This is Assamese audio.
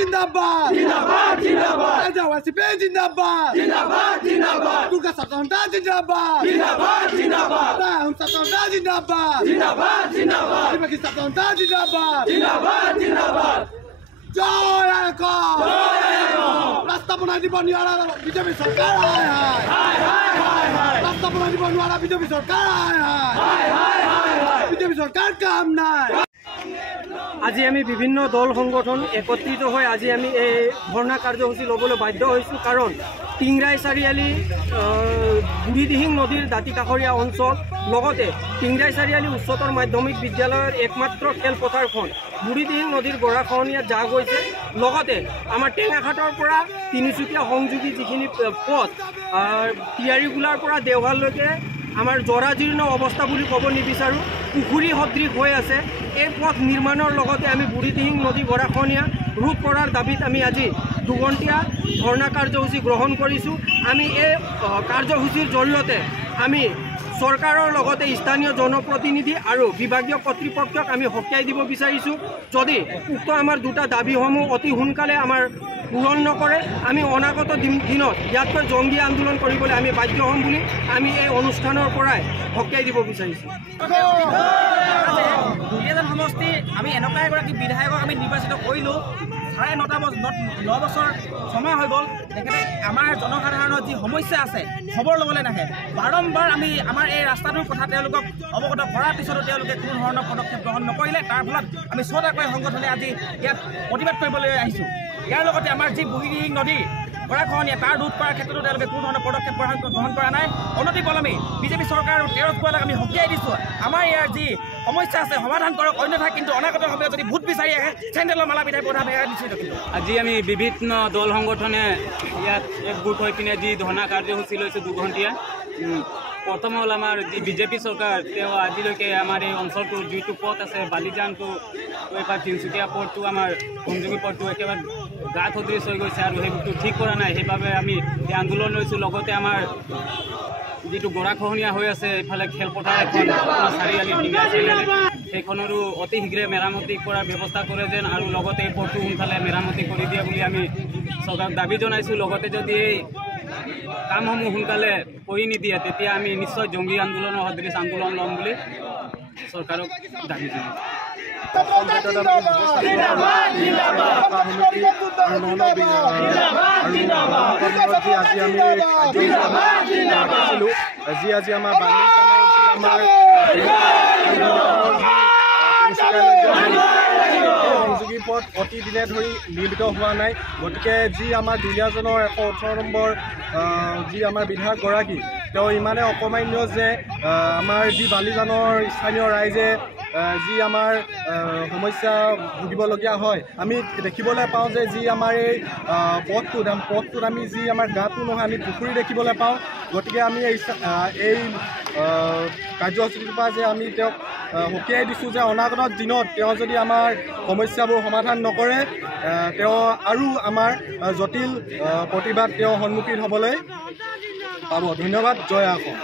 জিন্দাবাদ জিন্দাবাদ জিন্দাবাদ রাজাওয়াসিপে জিন্দাবাদ জিন্দাবাদ জিন্দাবাদ দুর্গা সাতন্তা জিন্দাবাদ জিন্দাবাদ জিন্দাবাদ রাহুল সাতন্তা জিন্দাবাদ জিন্দাবাদ জিন্দাবাদ বিবাকি সাতন্তা জিন্দাবাদ জিন্দাবাদ জিন্দাবাদ জয় আইকন রাস্তা বনাই দিব নোৱাৰা বিজেপি চৰকাৰ হায় হায় হায় হায় হায় ৰাস্তা বনাই দিব নোৱাৰা বিজেপি চৰকাৰ হায় হায় হায় হায় বিজেপি চৰকাৰ কাম নাই। আজি আমি বিভিন্ন দল সংগঠন একত্ৰিত হৈ আজি আমি এই ধৰ্ণা কাৰ্যসূচী ল'বলৈ বাধ্য হৈছোঁ। কাৰণ টিংৰাই চাৰিআলি বুঢ়ীদিহিং নদীৰ দাঁতি কাষৰীয়া অঞ্চল লগতে টিংৰাই চাৰিআলি উচ্চতৰ মাধ্যমিক বিদ্যালয়ৰ একমাত্ৰ খেলপথাৰখন বুঢ়ীদিহিং নদীৰ গৰাখহনীয়াত যা গৈছে। লগতে আমাৰ টেঙাখাটৰ পৰা তিনিচুকীয়া সংযোগী যিখিনি পথ টিয়াৰীগোলাৰ পৰা দেওহাললৈকে আমাৰ জৰাজীৰ্ণ অৱস্থা বুলি ক'ব নিবিচাৰোঁ, পুখুৰী সদৃশ হৈ আছে। এই পথ নিৰ্মাণৰ লগতে আমি বুঢ়ীদিহিং নদী গৰাখহনীয়া ৰোধ কৰাৰ দাবীত আমি আজি দুঘণ্টীয়া ধৰ্ণা কাৰ্যসূচী গ্ৰহণ কৰিছোঁ। আমি এই কাৰ্যসূচীৰ জৰিয়তে আমি চৰকাৰৰ লগতে স্থানীয় জনপ্ৰতিনিধি আৰু বিভাগীয় কৰ্তৃপক্ষক আমি সকীয়াই দিব বিচাৰিছোঁ। যদি উক্ত আমাৰ দুটা দাবীসমূহ অতি সোনকালে আমাৰ পূৰণ নকৰে আমি অনাগত দিনত ইয়াতকৈ জংগী আন্দোলন কৰিবলৈ আমি বাধ্য হ'ম বুলি আমি এই অনুষ্ঠানৰ পৰাই সকীয়াই দিব বিচাৰিছোঁ। দুলীয়াজান সমষ্টি আমি এনেকুৱা এগৰাকী বিধায়কক আমি নিৰ্বাচিত কৰিলোঁ। 9.5 বছৰ সময় হৈ গ'ল। তেখেতে আমাৰ জনসাধাৰণৰ যি সমস্যা আছে খবৰ ল'বলৈ নাহে। বাৰম্বাৰ আমি আমাৰ এই ৰাস্তাটোৰ কথা তেওঁলোকক অৱগত কৰাৰ পিছতো তেওঁলোকে কোনো ধৰণৰ পদক্ষেপ গ্ৰহণ নকৰিলে। তাৰ ফলত আমি 6টাকৈ সংগঠনে আজি ইয়াত প্ৰতিবাদ কৰিবলৈ আহিছোঁ। ইয়াৰ লগতে আমাৰ যি বুঢ়ীদিহিং নদী গৰাখহনীয়া তাৰ ৰোধ কৰাৰ ক্ষেত্ৰতো তেওঁলোকে কোনো ধৰণৰ পদক্ষেপ গ্ৰহণ কৰা নাই। অনতিপলমে বিজেপি চৰকাৰ আৰু 13 কোৱালাক আমি সকীয়াই দিছোঁ। আমাৰ ইয়াৰ যি সমস্যা আছে সমাধান কৰক, অন্যথা কিন্তু অনাগত সময়ত যদি ভোট বিচাৰি আহে চেণ্ডেলৰ মালা বিধায় প্ৰধান নিশ্চিত। কিন্তু আজি আমি বিভিন্ন দল সংগঠনে ইয়াত একগোট হৈ পিনে যি ধৰ্ণা কাৰ্যসূচী লৈছোঁ দুঘণ্টীয়া। প্ৰথম হ'ল আমাৰ যি বিজেপি চৰকাৰ, তেওঁ আজিলৈকে আমাৰ এই অঞ্চলটোৰ যিটো পথ আছে বালিজানটো এইবাৰ তিনিচুকীয়া পথটো আমাৰ সংযোগী পথটো একেবাৰে গাত সদৃশ হৈ গৈছে আৰু সেইটোতো ঠিক কৰা নাই। সেইবাবে আমি এই আন্দোলন লৈছোঁ। লগতে আমাৰ যিটো গৰাখহনীয়া হৈ আছে এইফালে খেলপথাৰ এখন চাৰিআলি টিংৰাই চাৰিআলি সেইখনৰো অতি শীঘ্ৰে মেৰামতি কৰাৰ ব্যৱস্থা কৰে যেন আৰু লগতে এই পথটো সোনকালে মেৰামতি কৰি দিয়ে বুলি আমি চৰকাৰক দাবী জনাইছোঁ। লগতে যদি এই কামসমূহ সোনকালে কৰি নিদিয়ে তেতিয়া আমি নিশ্চয় জংগী আন্দোলনৰ সদৃশ আন্দোলন ল'ম বুলি চৰকাৰক দাবী জনাইছোঁ। আজি আমাৰ সংযোগী পথ অতি দিনে ধৰি নিৰ্মিত হোৱা নাই। গতিকে যি আমাৰ দুলীয়াজানৰ 118 নম্বৰ যি আমাৰ বিধায়কগৰাকী তেওঁ ইমানে অকমান্য যে আমাৰ যি বালিজানৰ স্থানীয় ৰাইজে যি আমাৰ সমস্যা ভুগিবলগীয়া হয় আমি দেখিবলৈ পাওঁ যে যি আমাৰ এই পথটোত আমি যি আমাৰ গাঁতটো নহয় আমি পুখুৰী দেখিবলৈ পাওঁ। গতিকে আমি এই কাৰ্যসূচীটোৰ পৰা যে আমি তেওঁক সকীয়াই দিছোঁ যে অনাগত দিনত তেওঁ যদি আমাৰ সমস্যাবোৰ সমাধান নকৰে তেওঁ আৰু আমাৰ জটিল প্ৰতিবাদ তেওঁ সন্মুখীন হ'বলৈ পাব। ধন্যবাদ। জয় আইকন।